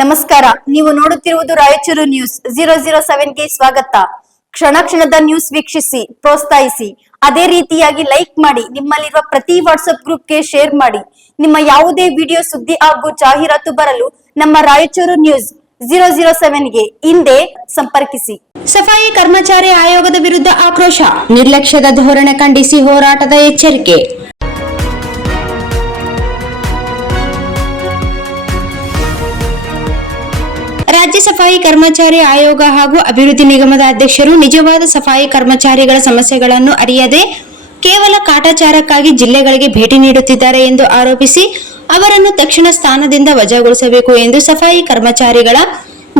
ನಮಸ್ಕಾರ, ನೀವು ನೋಡುತ್ತಿರುವುದು ರಾಯಚೂರು ನ್ಯೂಸ್ 007ಗೆ ಸ್ವಾಗತ. ಕ್ಷಣ ಕ್ಷಣದ ನ್ಯೂಸ್ ವೀಕ್ಷಿಸಿ, ಪ್ರೋತ್ಸಾಹಿಸಿ. ಅದೇ ರೀತಿಯಾಗಿ ಲೈಕ್ ಮಾಡಿ, ನಿಮ್ಮಲ್ಲಿರುವ ಪ್ರತಿ ವಾಟ್ಸ್ಆಪ್ ಗ್ರೂಪ್ಗೆ ಶೇರ್ ಮಾಡಿ. ನಿಮ್ಮ ಯಾವುದೇ ವಿಡಿಯೋ, ಸುದ್ದಿ ಹಾಗೂ ಜಾಹೀರಾತು ಬರಲು ನಮ್ಮ ರಾಯಚೂರು ನ್ಯೂಸ್ 007ಗೆ ಹಿಂದೆ ಸಂಪರ್ಕಿಸಿ. ಸಫಾಯಿ ಕರ್ಮಚಾರಿ ಆಯೋಗದ ವಿರುದ್ಧ ಆಕ್ರೋಶ, ನಿರ್ಲಕ್ಷ್ಯದ ಧೋರಣೆ ಖಂಡಿಸಿ ಹೋರಾಟದ ಎಚ್ಚರಿಕೆ. ರಾಜ್ಯ ಸಫಾಯಿ ಕರ್ಮಚಾರಿ ಆಯೋಗ ಹಾಗೂ ಅಭಿವೃದ್ಧಿ ನಿಗಮದ ಅಧ್ಯಕ್ಷರು ನಿಜವಾದ ಸಫಾಯಿ ಕರ್ಮಚಾರಿಗಳ ಸಮಸ್ಯೆಗಳನ್ನು ಅರಿಯದೆ ಕೇವಲ ಕಾಟಾಚಾರಕ್ಕಾಗಿ ಜಿಲ್ಲೆಗಳಿಗೆ ಭೇಟಿ ನೀಡುತ್ತಿದ್ದಾರೆ ಎಂದು ಆರೋಪಿಸಿ ಅವರನ್ನು ತಕ್ಷಣ ಸ್ಥಾನದಿಂದ ವಜಾಗೊಳಿಸಬೇಕು ಎಂದು ಸಫಾಯಿ ಕರ್ಮಚಾರಿಗಳ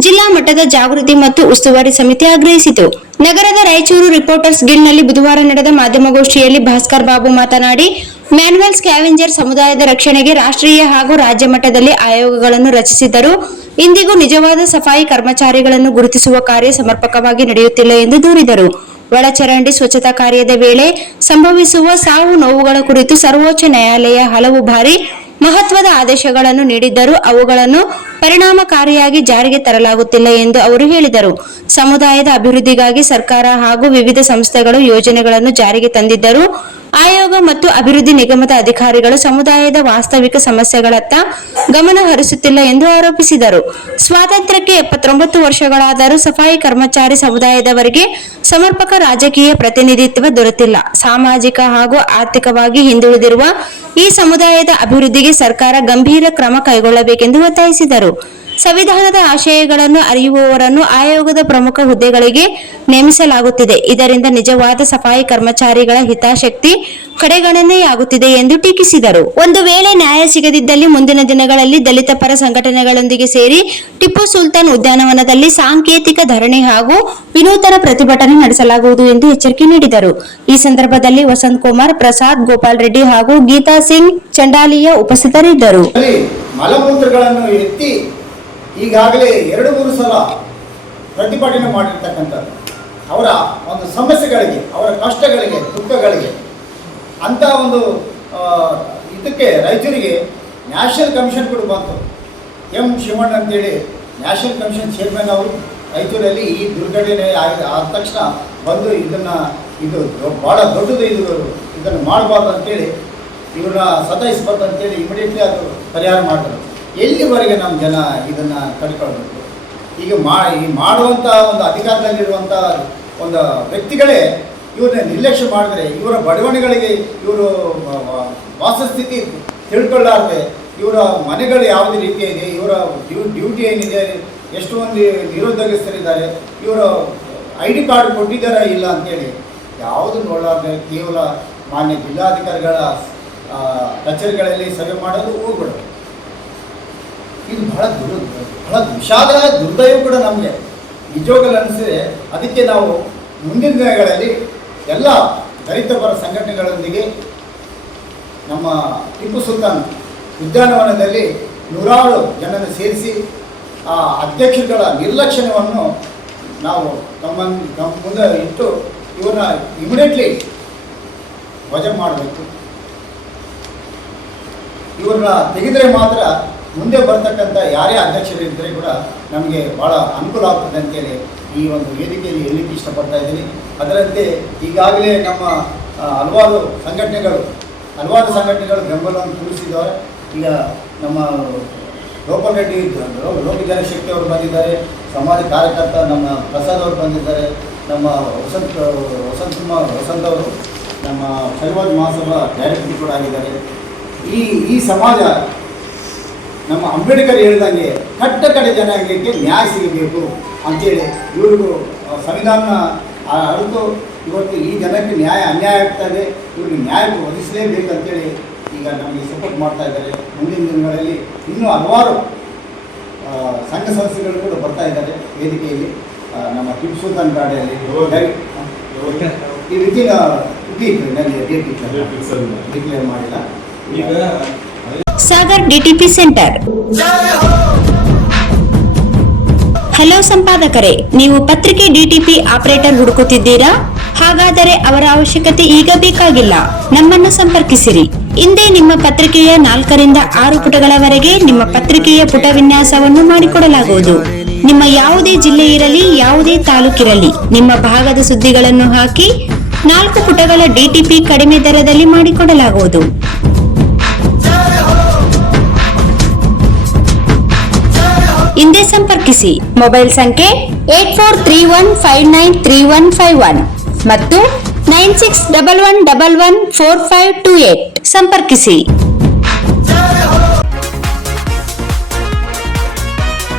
ಜಿಲ್ಲಾ ಮಟ್ಟದ ಜಾಗೃತಿ ಮತ್ತು ಉಸ್ತುವಾರಿ ಸಮಿತಿ ಆಗ್ರಹಿಸಿತು. ನಗರದ ರಾಯಚೂರು ರಿಪೋರ್ಟರ್ಸ್ ಗಿಲ್ಡ್ನಲ್ಲಿ ಬುಧವಾರ ನಡೆದ ಮಾಧ್ಯಮಗೋಷ್ಠಿಯಲ್ಲಿ ಭಾಸ್ಕರ್ ಬಾಬು ಮಾತನಾಡಿ, ಮ್ಯಾನ್ಯುವಲ್ ಸ್ಕ್ಯಾವೆಂಜರ್ ಸಮುದಾಯದ ರಕ್ಷಣೆಗೆ ರಾಷ್ಟ್ರೀಯ ಹಾಗೂ ರಾಜ್ಯ ಮಟ್ಟದಲ್ಲಿ ಆಯೋಗಗಳನ್ನು ರಚಿಸಿದ್ದರೂ ಇಂದಿಗೂ ನಿಜವಾದ ಸಫಾಯಿ ಕರ್ಮಚಾರಿಗಳನ್ನು ಗುರುತಿಸುವ ಕಾರ್ಯ ಸಮರ್ಪಕವಾಗಿ ನಡೆಯುತ್ತಿಲ್ಲ ಎಂದು ದೂರಿದರು. ಒಳಚರಂಡಿ ಸ್ವಚ್ಛತಾ ಕಾರ್ಯದ ವೇಳೆ ಸಂಭವಿಸುವ ಸಾವು ನೋವುಗಳ ಕುರಿತು ಸರ್ವೋಚ್ಚ ನ್ಯಾಯಾಲಯ ಹಲವು ಬಾರಿ ಮಹತ್ವದ ಆದೇಶಗಳನ್ನು ನೀಡಿದ್ದರೂ ಅವುಗಳನ್ನು ಪರಿಣಾಮಕಾರಿಯಾಗಿ ಜಾರಿಗೆ ತರಲಾಗುತ್ತಿಲ್ಲ ಎಂದು ಅವರು ಹೇಳಿದರು. ಸಮುದಾಯದ ಅಭಿವೃದ್ಧಿಗಾಗಿ ಸರ್ಕಾರ ಹಾಗೂ ವಿವಿಧ ಸಂಸ್ಥೆಗಳು ಯೋಜನೆಗಳನ್ನು ಜಾರಿಗೆ ತಂದಿದ್ದರೂ ಆಯೋಗ ಮತ್ತು ಅಭಿವೃದ್ಧಿ ನಿಗಮದ ಅಧಿಕಾರಿಗಳು ಸಮುದಾಯದ ವಾಸ್ತವಿಕ ಸಮಸ್ಯೆಗಳತ್ತ ಗಮನ ಹರಿಸುತ್ತಿಲ್ಲ ಎಂದು ಆರೋಪಿಸಿದರು. ಸ್ವಾತಂತ್ರ್ಯಕ್ಕೆ 79 ವರ್ಷಗಳಾದರೂ ಸಫಾಯಿ ಕರ್ಮಚಾರಿ ಸಮುದಾಯದವರಿಗೆ ಸಮರ್ಪಕ ರಾಜಕೀಯ ಪ್ರತಿನಿಧಿತ್ವ ದೊರೆತಿಲ್ಲ. ಸಾಮಾಜಿಕ ಹಾಗೂ ಆರ್ಥಿಕವಾಗಿ ಹಿಂದುಳಿದಿರುವ ಈ ಸಮುದಾಯದ ಅಭಿವೃದ್ಧಿಗೆ ಸರ್ಕಾರ ಗಂಭೀರ ಕ್ರಮ ಕೈಗೊಳ್ಳಬೇಕೆಂದು ಒತ್ತಾಯಿಸಿದರು. ಸಂವಿಧಾನದ ಆಶಯಗಳನ್ನು ಅರಿಯುವವರನ್ನು ಆಯೋಗದ ಪ್ರಮುಖ ಹುದ್ದೆಗಳಿಗೆ ನೇಮಿಸಲಾಗುತ್ತಿದೆ. ಇದರಿಂದ ನಿಜವಾದ ಸಫಾಯಿ ಕರ್ಮಚಾರಿಗಳ ಹಿತಾಸಕ್ತಿ ಕಡೆಗಣನೆಯಾಗುತ್ತಿದೆ ಎಂದು ಟೀಕಿಸಿದರು. ಒಂದು ವೇಳೆ ನ್ಯಾಯ ಸಿಗದಿದ್ದಲ್ಲಿ ಮುಂದಿನ ದಿನಗಳಲ್ಲಿ ದಲಿತ ಪರ ಸಂಘಟನೆಗಳೊಂದಿಗೆ ಸೇರಿ ಟಿಪ್ಪು ಸುಲ್ತಾನ್ ಉದ್ಯಾನವನದಲ್ಲಿ ಸಾಂಕೇತಿಕ ಧರಣಿ ಹಾಗೂ ವಿನೂತನ ಪ್ರತಿಭಟನೆ ನಡೆಸಲಾಗುವುದು ಎಂದು ಎಚ್ಚರಿಕೆ ನೀಡಿದರು. ಈ ಸಂದರ್ಭದಲ್ಲಿ ವಸಂತ್ ಕುಮಾರ್, ಪ್ರಸಾದ್, ಗೋಪಾಲ್ ರೆಡ್ಡಿ ಹಾಗೂ ಗೀತಾ ಸಿಂಗ್ ಚಂಡಾಲಿಯಾ ಉಪಸ್ಥಿತರಿದ್ದರು. ಮಲಮೂತ್ರಗಳನ್ನು ಎತ್ತಿ ಈಗಾಗಲೇ 2-3 ಸಲ ಪ್ರತಿಭಟನೆ ಮಾಡಿರ್ತಕ್ಕಂಥದ್ದು ಅವರ ಒಂದು ಸಮಸ್ಯೆಗಳಿಗೆ, ಅವರ ಕಷ್ಟಗಳಿಗೆ, ದುಃಖಗಳಿಗೆ ಅಂತ ಒಂದು ಇದಕ್ಕೆ ರಾಯಚೂರಿಗೆ ನ್ಯಾಷನಲ್ ಕಮಿಷನ್ ಕೂಡ ಬಂತು. ಎಂ ಶಿವಣ್ಣ ಅಂತೇಳಿ ನ್ಯಾಷನಲ್ ಕಮಿಷನ್ ಚೇರ್ಮನ್ ಅವರು ರಾಯಚೂರಲ್ಲಿ ಈ ದುರ್ಘಟನೆ ಆದ ತಕ್ಷಣ ಬಂದು ಇದು ಭಾಳ ದೊಡ್ಡದು, ಇದನ್ನು ಮಾಡಬಾರ್ದು ಅಂತೇಳಿ ಇವ್ರನ್ನ ಸತಾಯಿಸ್ಬಾರ್ದು ಅಂತೇಳಿ ಇಮಿಡಿಯೇಟ್ಲಿ ಅದು ಪರಿಹಾರ ಮಾಡಿದ್ರು. ಎಲ್ಲಿವರೆಗೆ ನಮ್ಮ ಜನ ಇದನ್ನು ತಡ್ಕೊಳ್ಬೇಕು? ಈಗ ಮಾಡುವಂಥ ಒಂದು ಅಧಿಕಾರದಲ್ಲಿರುವಂಥ ಒಂದು ವ್ಯಕ್ತಿಗಳೇ ಇವ್ರನ್ನ ನಿರ್ಲಕ್ಷ್ಯ ಮಾಡಿದ್ರೆ, ಇವರ ಬಡವಣೆಗಳಿಗೆ ಇವರು ವಾಸಸ್ಥಿತಿ ತಿಳ್ಕೊಳ್ಳಾರ್ದೆ, ಇವರ ಮನೆಗಳು ಯಾವುದೇ ರೀತಿಯಾಗಿದೆ, ಇವರ ಡ್ಯೂಟಿ ಏನಿದೆ, ಎಷ್ಟು ಮಂದಿ ನಿರುದ್ಯೋಗಸ್ಥರಿದ್ದಾರೆ, ಇವರ ID ಕಾರ್ಡ್ ಕೊಟ್ಟಿದ್ದಾರಾ ಇಲ್ಲ ಅಂತೇಳಿ ಯಾವುದು ನೋಡಲಾರ್ದೆ ಕೇವಲ ಮಾನ್ಯ ಜಿಲ್ಲಾಧಿಕಾರಿಗಳ ಕಚೇರಿಗಳಲ್ಲಿ ಸಭೆ ಮಾಡೋದು ಹೋಗ್ಬಿಡೋದು. ಇದು ಬಹಳ ವಿಷಾದ, ದುರ್ದೈವ ಕೂಡ ನಮಗೆ ನಿಜವಾಗಲು ಅನಿಸಿದೆ. ಅದಕ್ಕೆ ನಾವು ಮುಂದಿನ ದಿನಗಳಲ್ಲಿ ಎಲ್ಲ ದಲಿತ ಪರ ಸಂಘಟನೆಗಳೊಂದಿಗೆ ನಮ್ಮ ಟಿಪ್ಪು ಸುಲ್ತಾನ್ ಉದ್ಯಾನವನದಲ್ಲಿ 100 ಜನರನ್ನು ಸೇರಿಸಿ ಆ ಅಧ್ಯಕ್ಷರುಗಳ ನಿರ್ಲಕ್ಷ್ಯವನ್ನು ನಾವು ನಮ್ಮ ಮುಂದೆ ಇಟ್ಟು ಇವ್ರನ್ನ ಇಮಿಡಿಯೇಟ್ಲಿ ವಜಾ ಮಾಡಬೇಕು. ಇವ್ರನ್ನ ತೆಗೆದರೆ ಮಾತ್ರ ಮುಂದೆ ಬರ್ತಕ್ಕಂಥ ಯಾರೇ ಅಧ್ಯಕ್ಷರಿದ್ದರೆ ಕೂಡ ನಮಗೆ ಭಾಳ ಅನುಕೂಲ ಆಗ್ತದೆ ಅಂತೇಳಿ ಈ ಒಂದು ವೇದಿಕೆಯಲ್ಲಿ ಹೇಳಲಿಕ್ಕೆ ಇಷ್ಟಪಡ್ತಾ ಇದ್ದೀನಿ. ಅದರಂತೆ ಈಗಾಗಲೇ ನಮ್ಮ ಹಲವಾರು ಸಂಘಟನೆಗಳು ಬೆಂಬಲವನ್ನು ತೋರಿಸಿದ್ದಾರೆ. ಈಗ ನಮ್ಮ ಗೋಪಾಲ್ ರೆಡ್ಡಿ, ಲೋಕ ಜನಶಕ್ತಿ ಅವರು ಬಂದಿದ್ದಾರೆ, ಸಮಾಜ ಕಾರ್ಯಕರ್ತ ನಮ್ಮ ಪ್ರಸಾದ್ ಅವರು ಬಂದಿದ್ದಾರೆ, ನಮ್ಮ ವಸಂತ್ ಅವರು ನಮ್ಮ ಶನಿವಾರ ಮಹಾಸಭಾ ಡೈರೆಕ್ಟರ್ ಕೂಡ ಆಗಿದ್ದಾರೆ. ಈ ಸಮಾಜ ನಮ್ಮ ಅಂಬೇಡ್ಕರ್ ಹೇಳಿದಂಗೆ ಕಟ್ಟಕಡೆ ಜನಾಂಗಕ್ಕೆ ನ್ಯಾಯ ಸಿಗಬೇಕು ಅಂತೇಳಿ ಇವ್ರಿಗೂ ಸಂವಿಧಾನ ಅರಿತು ಇವತ್ತು ಈ ಜನಕ್ಕೆ ಅನ್ಯಾಯ ಆಗ್ತಾ ಇದೆ, ಇವ್ರಿಗೆ ನ್ಯಾಯ ಒದಗಿಸಲೇಬೇಕಂತೇಳಿ ಈಗ ನಮಗೆ ಸಪೋರ್ಟ್ ಮಾಡ್ತಾ ಇದ್ದಾರೆ. ಮುಂದಿನ ದಿನಗಳಲ್ಲಿ ಇನ್ನೂ ಹಲವಾರು ಸಂಘ ಸಂಸ್ಥೆಗಳು ಕೂಡ ಬರ್ತಾ ಇದ್ದಾರೆ ವೇದಿಕೆಯಲ್ಲಿ. ನಮ್ಮ ಟಿಪ್ಪು ಸುಲ್ತಾನ್ ಗಾಡಿಯಲ್ಲಿ ಈ ರೀತಿ ಡಿಕ್ಲೇರ್ ಮಾಡಿಲ್ಲ. ಈಗ ಸಾಗರ್ ಡಿಟಿಪಿ ಸೆಂಟರ್. ಹಲೋ ಸಂಪಾದಕರೇ, ನೀವು ಪತ್ರಿಕೆ ಡಿಟಿಪಿ ಆಪರೇಟರ್ ಹುಡುಕುತ್ತಿದ್ದೀರಾ? ಹಾಗಾದರೆ ಅವರ ಅವಶ್ಯಕತೆ ಈಗ ಬೇಕಾಗಿಲ್ಲ. ನಮ್ಮನ್ನು ಸಂಪರ್ಕಿಸಿರಿ. ಇಂದೇ ನಿಮ್ಮ ಪತ್ರಿಕೆಯ 4 ರಿಂದ 6 ಪುಟಗಳವರೆಗೆ ನಿಮ್ಮ ಪತ್ರಿಕೆಯ ಪುಟ ವಿನ್ಯಾಸವನ್ನು ಮಾಡಿಕೊಡಲಾಗುವುದು. ನಿಮ್ಮ ಯಾವುದೇ ಜಿಲ್ಲೆ ಇರಲಿ, ಯಾವುದೇ ತಾಲೂಕಿರಲಿ, ನಿಮ್ಮ ಭಾಗದ ಸುದ್ದಿಗಳನ್ನು ಹಾಕಿ 4 ಪುಟಗಳ DTP ಕಡಿಮೆ ದರದಲ್ಲಿ ಮಾಡಿಕೊಡಲಾಗುವುದು. ಹಿಂದೆ ಸಂಪರ್ಕಿಸಿ. ಮೊಬೈಲ್ ಸಂಖ್ಯೆ 8431593151 ಮತ್ತು 9611114528 ಸಂಪರ್ಕಿಸಿ.